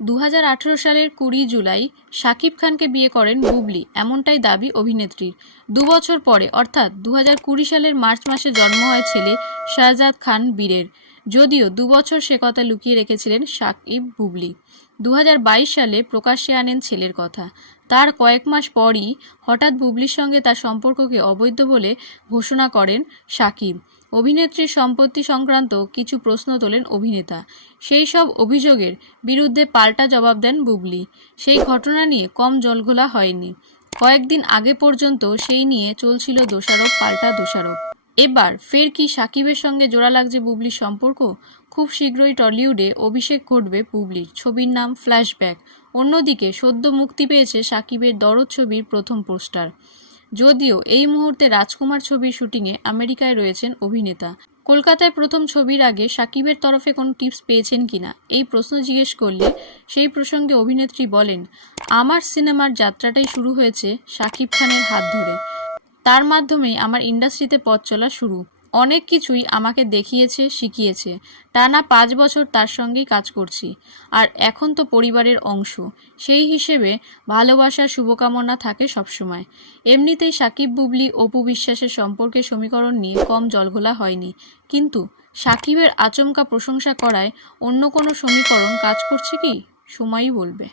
দু হাজার আঠেরো সালের কুড়ি জুলাই শাকিব খানকে বিয়ে করেন বুবলি, এমনটাই দাবি অভিনেত্রীর। দু বছর পরে, অর্থাৎ দু সালের মার্চ মাসে জন্ম হয় ছেলে শাহজাদ খান বীরের। যদিও দু বছর সে কথা লুকিয়ে রেখেছিলেন শাকিব বুবলি। দু হাজার বাইশ সালে প্রকাশ্যে আনেন ছেলের কথা। তার কয়েক মাস পরই হঠাৎ বুবলির সঙ্গে তার সম্পর্ককে অবৈধ বলে ঘোষণা করেন শাকিব অভিনেত্রীর সম্পত্তি সংক্রান্ত কিছু প্রশ্ন তোলেন অভিনেতা। সেই সব অভিযোগের বিরুদ্ধে পাল্টা জবাব দেন বুবলি। সেই ঘটনা নিয়ে কম জলঘোলা হয়নি। কয়েকদিন আগে পর্যন্ত সেই নিয়ে চলছিল দোষারোপ, পাল্টা দোষারোপ। এবার ফের কি সাকিবের সঙ্গে জোড়া লাগছে বুবলির সম্পর্ক? খুব শীঘ্রই টলিউডে অভিষেক ঘটবে বুবলির। ছবির নাম ফ্ল্যাশব্যাক। অন্যদিকে সদ্য মুক্তি পেয়েছে সাকিবের দরদ ছবির প্রথম পোস্টার। যদিও এই মুহূর্তে রাজকুমার ছবির শুটিংয়ে আমেরিকায় রয়েছেন অভিনেতা। কলকাতায় প্রথম ছবির আগে সাকিবের তরফে কোনো টিপস পেয়েছেন কিনা, এই প্রশ্ন জিজ্ঞেস করলে সেই প্রসঙ্গে অভিনেত্রী বলেন, আমার সিনেমার যাত্রাটাই শুরু হয়েছে সাকিব খানের হাত ধরে। তার মাধ্যমেই আমার ইন্ডাস্ট্রিতে পথ চলা শুরু। অনেক কিছুই আমাকে দেখিয়েছে, শিখিয়েছে। টানা পাঁচ বছর তার সঙ্গেই কাজ করছি। আর এখন তো পরিবারের অংশ। সেই হিসেবে ভালোবাসার শুভকামনা থাকে সবসময়। এমনিতেই সাকিব বুবলি, অপু বিশ্বাসের সম্পর্কে সমীকরণ নিয়ে কম জলঘোলা হয়নি। কিন্তু সাকিবের আচমকা প্রশংসা করায় অন্য কোনো সমীকরণ কাজ করছে কি? সময়ই বলবে।